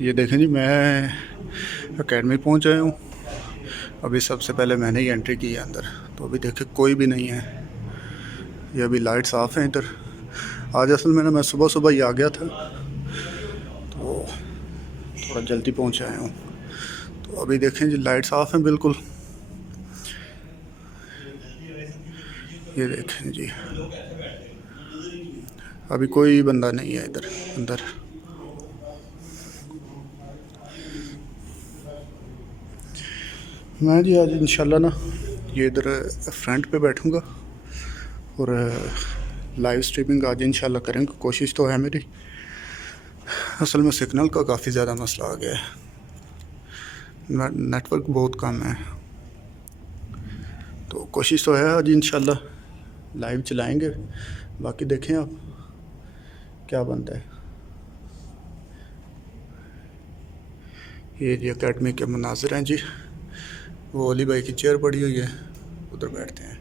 یہ دیکھیں جی، میں اکیڈمی پہنچ آیا ہوں. ابھی سب سے پہلے میں نے ہی انٹری کی ہے اندر، تو ابھی دیکھیں کوئی بھی نہیں ہے. یہ ابھی لائٹس آف ہیں ادھر. آج اصل میں صبح صبح ہی آ گیا تھا، تو تھوڑا جلدی پہنچ آیا ہوں. تو ابھی دیکھیں جی لائٹس آف ہیں بالکل. یہ دیکھیں جی ابھی کوئی بندہ نہیں ہے ادھر اندر. میں جی آج انشاءاللہ نا یہ ادھر فرنٹ پہ بیٹھوں گا اور لائیو سٹریمنگ آج انشاءاللہ کریں گے. کوشش تو ہے میری. اصل میں سگنل کا کافی زیادہ مسئلہ آ گیا ہے، نیٹ ورک بہت کم ہے. تو کوشش تو ہے آج انشاءاللہ لائیو چلائیں گے. باقی دیکھیں آپ کیا بنتا ہے. یہ جی اکیڈمی کے مناظر ہیں جی. وہ علی بھائی کی چیئر پڑی ہوئی ہے، ادھر بیٹھتے ہیں.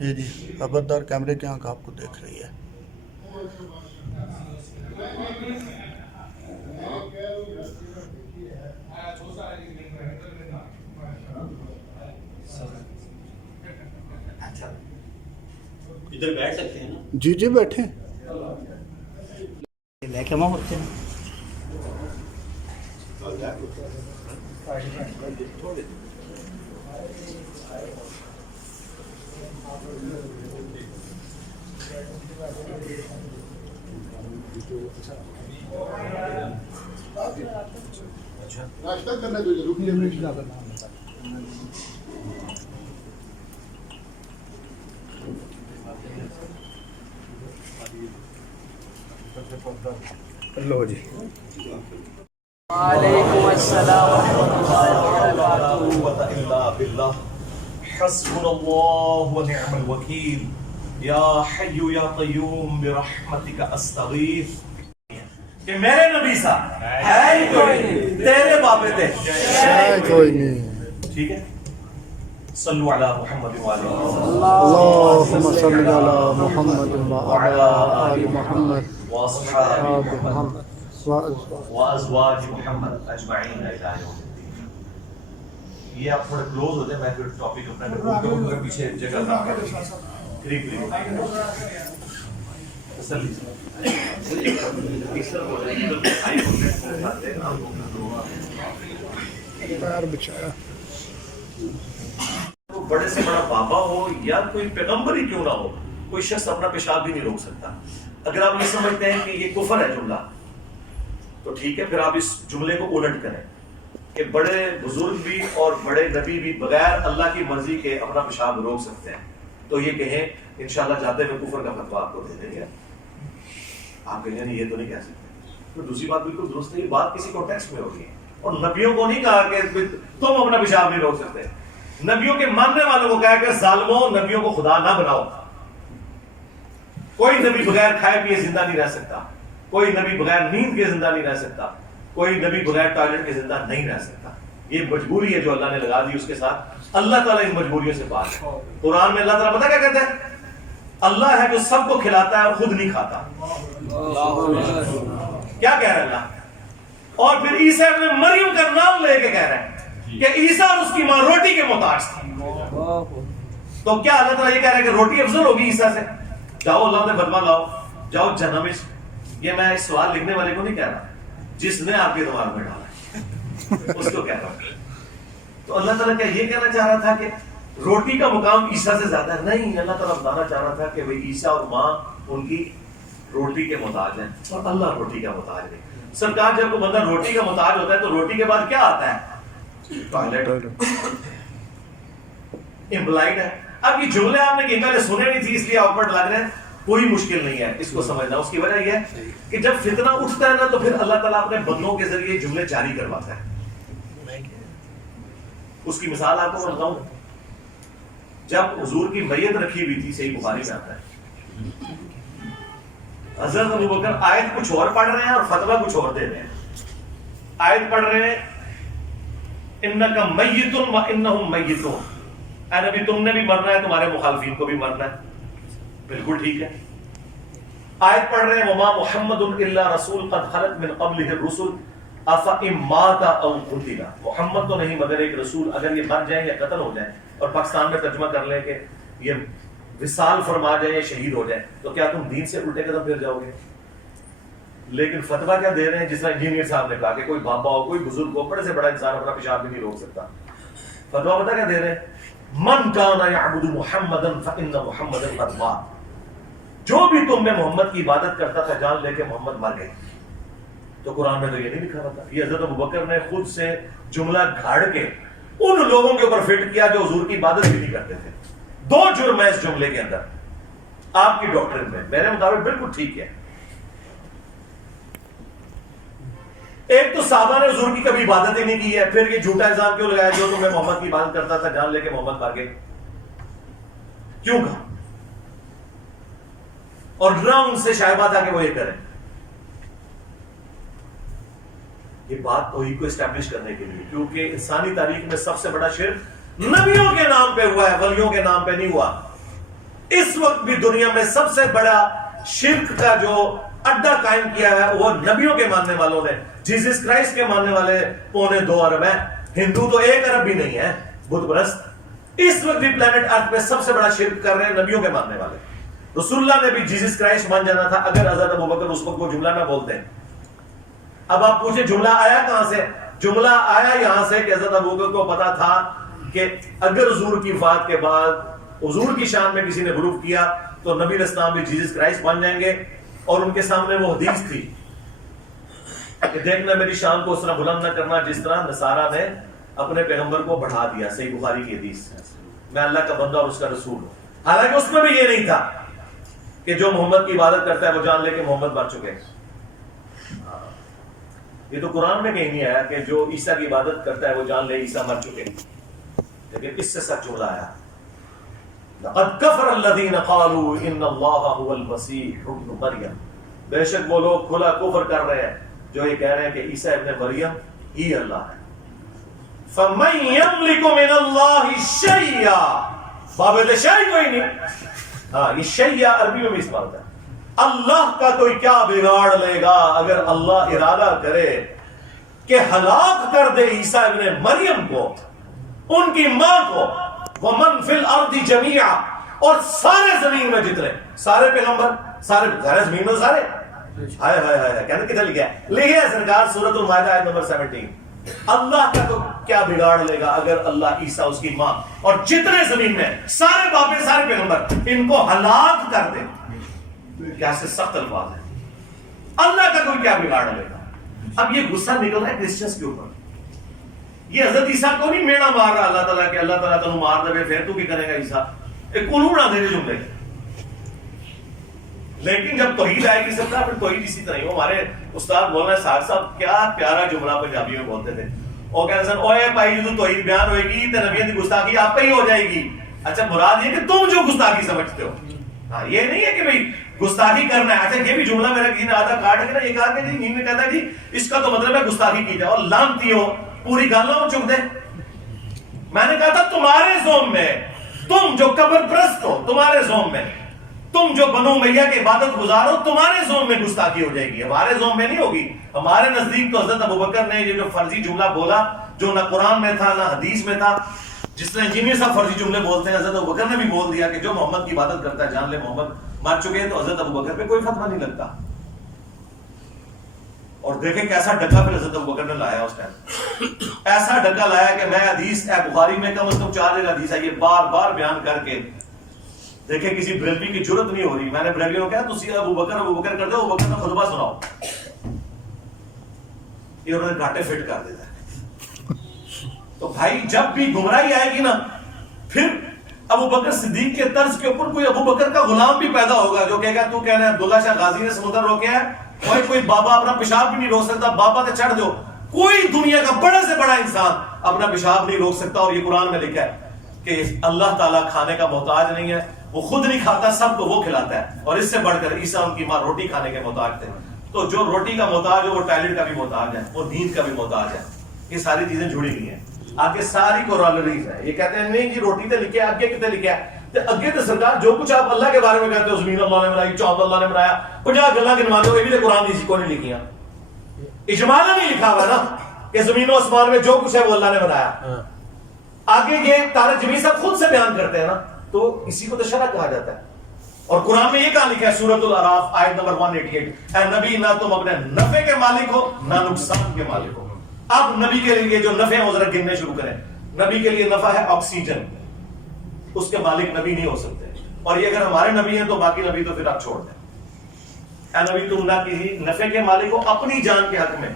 یہ جی خبردار کیمرے کی آنکھ آپ کو دیکھ رہی ہے. ادھر بیٹھ سکتے ہیں نا؟ جی جی بیٹھیں. محکمہ ہوتے ہیں. ناشتہ کرنے دو رکیے. لو جی. وعلیکم السلام ورحمۃ اللہ وبرکاتہ. حسبنا اللہ ونعم الوکیل. یا حی یا قیوم برحمتک استغیث. کہ میرے نبی صاحب ہے ہی کوئی نہیں، تیرے بابے تھے کوئی نہیں. ٹھیک ہے. صلو علی محمد وعلی اللہم صلی علی محمد وعلی آل محمد واصحاب محمد محمد. وازواج محمد اجمعین الی یوم الدین. یہ آپ تھوڑے کلوز ہو جائیں، میں پھر ٹاپک اپنا پیچھے جگہ نہ قریب تسلی پیر بچایا. بڑے سے بڑا بابا ہو یا کوئی پیغمبر ہی کیوں نہ ہو، کوئی شخص اپنا پیشاب بھی نہیں روک سکتا. اگر آپ یہ سمجھتے ہیں کہ یہ کفر ہے جملہ، تو ٹھیک ہے، پھر آپ اس جملے کو الٹ کریں کہ بڑے بزرگ بھی اور بڑے نبی بھی بغیر اللہ کی مرضی کے اپنا پیشاب روک سکتے ہیں. تو یہ کہیں انشاءاللہ جاتے ہوئے کفر کا فتویٰ آپ کو دے دیں گے. آپ کہیں نہیں، یہ تو نہیں کہہ سکتے. تو دوسری بات بالکل درست ہے، یہ بات کسی کانٹیکسٹ میں ہوگی. اور نبیوں کو نہیں کہا کہ تم اپنا پیشاب نہیں روک سکتے. نبیوں کے ماننے والوں کو کہا کہ ظالموں، نبیوں کو خدا نہ بناؤ. کوئی نبی بغیر کھائے پیے زندہ نہیں رہ سکتا. کوئی نبی بغیر نیند کے زندہ نہیں رہ سکتا. کوئی نبی بغیر ٹوائلٹ کے زندہ نہیں رہ سکتا. یہ مجبوری ہے جو اللہ نے لگا دی اس کے ساتھ. اللہ تعالیٰ ان مجبوریوں سے پاک ہے. قرآن میں اللہ تعالیٰ پتہ کیا کہتے ہیں؟ اللہ ہے جو سب کو کھلاتا ہے اور خود نہیں کھاتا. کیا کہہ رہے ہیں اللہ؟ اور پھر عیسیٰ ابن مریم کا نام لے کے کہہ رہے ہیں کہ عیسیٰ اور اس کی ماں روٹی کے محتاج تھی. تو کیا اللہ تعالیٰ یہ کہہ رہا ہے کہ روٹی افضل ہوگی عیسیٰ سے؟ جاؤ اللہ نے بدمہ لاؤ، جاؤ جہنم میں. یہ میں اس سوال لکھنے والے کو نہیں کہہ رہا، جس نے آپ کے دماغ میں ڈالا ہے اس کو کہہ رہا ہوں. تو اللہ تعالیٰ کیا یہ کہنا چاہ رہا تھا کہ روٹی کا مقام عیسیٰ سے زیادہ ہے؟ نہیں، اللہ تعالیٰ بتانا چاہ رہا تھا کہ بھئی عیسیٰ اور ماں ان کی روٹی کے محتاج ہیں اور اللہ روٹی کا محتاج نہیں. سرکار جب کوئی بندہ روٹی کا محتاج ہوتا ہے تو روٹی کے بعد کیا آتا ہے؟ ٹوائلٹ. امپلائڈ ہے. اب یہ جملے آپ نے کہیں پہلے سنے نہیں تھی اس لیے آکورڈ لگ رہے ہیں. کوئی مشکل نہیں ہے اس کو سمجھنا. اس کی وجہ یہ ہے کہ جب فتنہ اٹھتا ہے نا تو پھر اللہ تعالیٰ اپنے بندوں کے ذریعے جملے جاری کرواتا ہے. اس کی مثال آپ کو بتاؤں. جب حضور کی میت رکھی ہوئی تھی، صحیح بخاری میں آتا ہے، حضرت ابو بکر آیت کچھ اور پڑھ رہے ہیں اور فتویٰ کچھ اور دے رہے ہیں. آیت پڑھ رہے ہیں انکا میت و انہم میتون، اے نبی تم نے بھی مرنا ہے، تمہارے مخالفین کو بھی مرنا ہے. بالکل ٹھیک ہے. آیت پڑھ رہے ہیں وما محمد الا رسول قد خلت من قبلہ الرسل افئن مات او قتل، محمد تو نہیں مگر ایک رسول، اگر یہ مر جائیں یا قتل ہو جائیں، اور پاکستان میں ترجمہ کر لیں کہ یہ وصال فرما جائیں یا شہید ہو جائیں، تو کیا تم دین سے الٹے قدم پھر جاؤ گے؟ لیکن فتویٰ کیا دے رہے ہیں؟ جس طرح انجینئر صاحب نے کہا کہ کوئی بابا ہو، کوئی بزرگ ہو، بڑے سے بڑا انسان اپنا پیشاب بھی نہیں روک سکتا، فتویٰ پتہ کیا دے رہے ہیں؟ من کان یعبد محمدا فان محمدا قد مات، جو بھی تم میں محمد کی عبادت کرتا تھا جان لے کے محمد مر گئے۔ تو قرآن میں تو یہ نہیں لکھا ہوتا، یہ حضرت ابوبکر نے خود سے جملہ گھاڑ کے ان لوگوں کے اوپر فٹ کیا جو حضور کی عبادت بھی نہیں کرتے تھے۔ دو جرم ہے اس جملے کے اندر آپ کی ڈاکٹرن میں، میرے مطابق بالکل ٹھیک ہے۔ ایک تو صحابہ نے حضور کی کبھی عبادت ہی نہیں کی ہے، پھر یہ جھوٹا الزام کیوں لگایا جو تمہیں محمد کی عبادت کرتا تھا جان لے کے محمد مر گئے؟ کیوں کہا؟ اور نہ ان سے شائبہ تھا کہ وہ یہ کریں۔ یہ بات توحید کو اسٹیبلش کرنے کے لیے، کیونکہ انسانی تاریخ میں سب سے بڑا شرک نبیوں کے نام پہ ہوا ہے، ولیوں کے نام پہ نہیں ہوا۔ اس وقت بھی دنیا میں سب سے بڑا شرک کا جو اڈا قائم کیا ہے وہ نبیوں کے ماننے والوں نے۔ جیسس کرائسٹ کے ماننے والے 2.25 ارب ہیں، ہندو تو 1 ارب بھی نہیں ہے بت پرست۔ اس وقت بھی پلانٹ ارتھ پہ سب سے بڑا شرک کر رہے ہیں نبیوں کے ماننے والے۔ رسول اللہ نے بھی جیسس کرائسٹ مان جانا تھا اگر حضرت ابوبکر اس وقت وہ جملہ نہ بولتے ہیں۔ اب آپ پوچھیں جملہ آیا کہاں سے؟ جملہ آیا یہاں سے کہ حضرت ابوبکر کو پتا تھا کہ اگر حضور کی وفات کے بعد حضور کی شان میں کسی نے غلو کیا تو نبی علیہ السلام بھی جیسس کرائسٹ بن جائیں گے، اور ان کے سامنے وہ حدیث تھی کہ دیکھنا میری شان کو اس طرح بلند نہ کرنا جس طرح نصارہ نے اپنے پیغمبر کو بڑھا دیا۔ صحیح بخاری کی حدیث، میں اللہ کا بندہ اور اس کا رسول ہوں۔ حالانکہ اس میں بھی یہ نہیں تھا کہ جو محمد کی عبادت کرتا ہے وہ جان لے کہ محمد مر چکے۔ یہ تو قرآن میں کہیں نہیں آیا کہ جو عیسیٰ کی عبادت کرتا ہے وہ جان لے عیسیٰ مر چکے، لیکن اس سے سچ جملہ آیا لقد کفر الذین قالوا ان اللہ هو المسیح ابن مریم، بے شک وہ لوگ کھلا کفر کر رہے ہیں جو یہ کہہ رہے ہیں کہ عیسیٰ ابن مریم ہی اللہ ہے۔ فمن یملک من اللہ شیئا، بابل شیء کوئی نہیں، ہاں یہ شیء عربی میں بھی استعمال ہوتا ہے۔ اللہ کا کوئی کیا بگاڑ لے گا اگر اللہ ارادہ کرے کہ ہلاک کر دے عیسیٰ ابن مریم کو، ان کی ماں کو، ومن فی الارض جمیعا، اور سارے زمین میں جتنے سارے پیغمبر، سارے زمین میں سارے، ہائے ہائے ہائے کہنے کدھر لکھا ہے؟ لکھا ہے سرکار سورۃ المائدہ آیت نمبر 17۔ اللہ کا تو کیا بگاڑ لے گا اگر اللہ عیسیٰ اس کی ماں اور جتنے زمین میں سارے باپے سارے پیغمبر ان کو ہلاک کر دے۔ کیا سے سخت الفاظ ہے، اللہ کا کوئی کیا بگاڑ لے گا۔ اب یہ غصہ نکل رہا ہے کرسچنز کے اوپر، یہ حضرت عیسیٰ کو نہیں میڑا مار رہا اللہ تعالیٰ کہ اللہ تعالیٰ تنو مار دے پھر تو کی کرے گا عیسیٰ، ایک الو نہ دے جملے۔ لیکن جب توحید آئے گی سب کا پھر توحید اسی طرح ہی۔ ہمارے استاد مولانا اسحاق صاحب کیا پیارا جملہ پنجابی میں بولتے تھے، وہ کہتے ہیں اوے بھائی جو توحید بیان ہوئے گی تو نبیوں کی گستاخی آپ پہ ہی ہو جائے گی۔ اچھا مراد یہ کہ تم جو گستاخی سمجھتے ہو، ہاں یہ نہیں ہے کہ بھائی گستاخی کرنا ہے۔ اچھا یہ بھی جملہ میرا کسی نے آدھا کاٹ کے نا یہ کہا کہ جی نیند میں کہتا ہے جی اس کا تو مطلب ہے گستاخی کی جائے، اور لانتی ہو پوری گالوں چک دے۔ میں نے کہا تھا تمہارے زوم میں، تم جو قبر پرست ہو تمہارے زوم میں، تم جو بنو میاں کی عبادت گزارو تمہارے زوم میں گستاخی ہو جائے گی، ہمارے زوم میں نہیں ہوگی۔ ہمارے نزدیک تو حضرت ابوبکر نے یہ جو فرضی جملہ بولا جو نہ قرآن میں تھا نہ حدیث میں تھا، جس طرح انجینئر صاحب فرضی جملے بولتے ہیں، حضرت ابوبکر نے بھی بول دیا کہ جو محمد کی عبادت کرتا ہے جان لے محمد مر چکے ہیں، تو حضرت ابوبکر پہ کوئی فتویٰ نہیں لگتا۔ اور دیکھیں کیسا ڈکا پھر حضرت ابوبکر نے لایا اس ٹائم، ایسا ڈکا لایا کہ میں حدیث بخاری میں کم از کم 4 جگہ حدیث ہے یہ بار بار بیان کر کے دیکھیں کسی بریلوی کی جرت نہیں ہو رہی۔ میں نے بریلویوں کو کہا تسی ابوبکر کر دو، ابوبکر کا خطبہ سناؤ، یہ انہوں نے گھاٹے فٹ کر دیتا ہے۔ تو بھائی جب بھی گمراہی آئے گی نا پھر ابوبکر صدیق کے طرز کے اوپر کوئی ابوبکر کا غلام بھی پیدا ہوگا جو کہے گا تو کہنا ہے عبداللہ شاہ غازی نے سمندر روکیا ہے، کوئی بابا اپنا پیشاب بھی نہیں روک سکتا، بابا تے چڑھ دو، کوئی دنیا کا بڑے سے بڑا انسان اپنا پیشاب نہیں روک سکتا۔ اور یہ قرآن میں لکھا ہے کہ اللہ تعالیٰ کھانے کا محتاج نہیں ہے، وہ خود نہیں کھاتا سب کو وہ کھلاتا ہے، اور اس سے بڑھ کر عیسیٰ ان کی ماں روٹی کھانے کے محتاج تھے۔ تو جو روٹی کا محتاج ہے وہ ٹائلٹ کا بھی محتاج ہے، وہ نیند کا بھی محتاج ہے۔ یہ ساری چیزیں جڑی ہوئی ہیں، آگے ساری کورالریز ہے۔ یہ کہتے ہیں نہیں جی روٹی تے لکھا ہے، آگے کتے لکھا ہے؟ تے اگے تے سرکار جو کچھ آپ اللہ کے بارے میں کہتے ہو زمین اللہ نے بنائی چاند اللہ نے بنایا 50 گلاں گنوا دو یہ بھی تے قرآن دی کو نہیں لکھیاں اجمالا نہیں لکھا ہوا نا کہ زمین و آسمان میں جو کچھ ہے وہ اللہ نے بنایا آگے یہ طارق جمیل صاحب خود سے بیان کرتے ہیں نا تو اسی کو تو شرع کہا جاتا ہے اور قرآن میں یہ کہا لکھا ہے سورۃ الاعراف آیت نمبر 188 اے نبی نہ تم اپنے نفع کے مالک ہو نہ نقصان کے مالک ہو اب نبی کے لیے جو نفع ہے ذرا گننے شروع کریں نبی کے لیے نفع ہے آکسیجن اس کے مالک نبی نہیں ہو سکتے اور یہ اگر ہمارے نبی ہیں تو باقی نبی تو پھر آپ چھوڑ دیں اے نبی تم نہ کسی نفع کے مالک ہو اپنی جان کے حق میں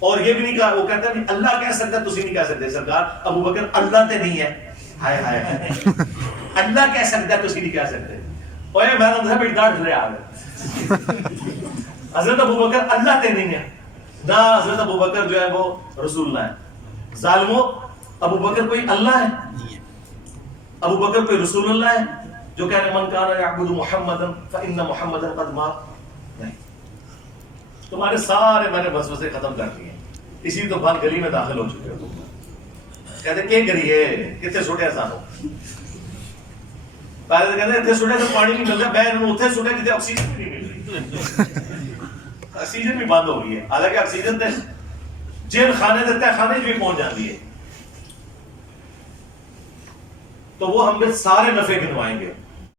اور یہ بھی نہیں کہا وہ کہتا ہے اللہ کہہ سکتا ہے تسی نہیں کہہ سکتے سرکار ابو بکر اللہ تے نہیں ہے ہائے ہائے اللہ کہہ سکتا ہے تسی نہیں کہہ سکتے اوے میرا اندر بھی ڈاٹ لے آ گئے حضرت ابو بکر اللہ تے نہیں ہے نہ حضرت ابو بکر جو ہے وہ رسول اللہ ہے ظالموں ابو بکر کوئی اللہ ہے ابو بکر کوئی رسول اللہ ہے جو کہہ رہے من کان یعبد محمدا فإن محمدا قد مات نہیں تمہارے سارے میں نے وسوسے ختم کر دیے اسی تو بند گلی میں داخل ہو چکے ہو کہتے کہ کریے کتنے سٹے سانو پہلے تو کہتے اتنے سٹے تو پانی نہیں مل رہا میں اتنے سٹے جتنے آکسیجن بھی نہیں مل رہی آکسیجن بھی بند ہو گئی ہے حالانکہ آکسیجن تے جن کھانے دیتے ہیں کھانے بھی پہنچ جاتی ہے تو وہ ہم نے سارے نفع گنوائیں گے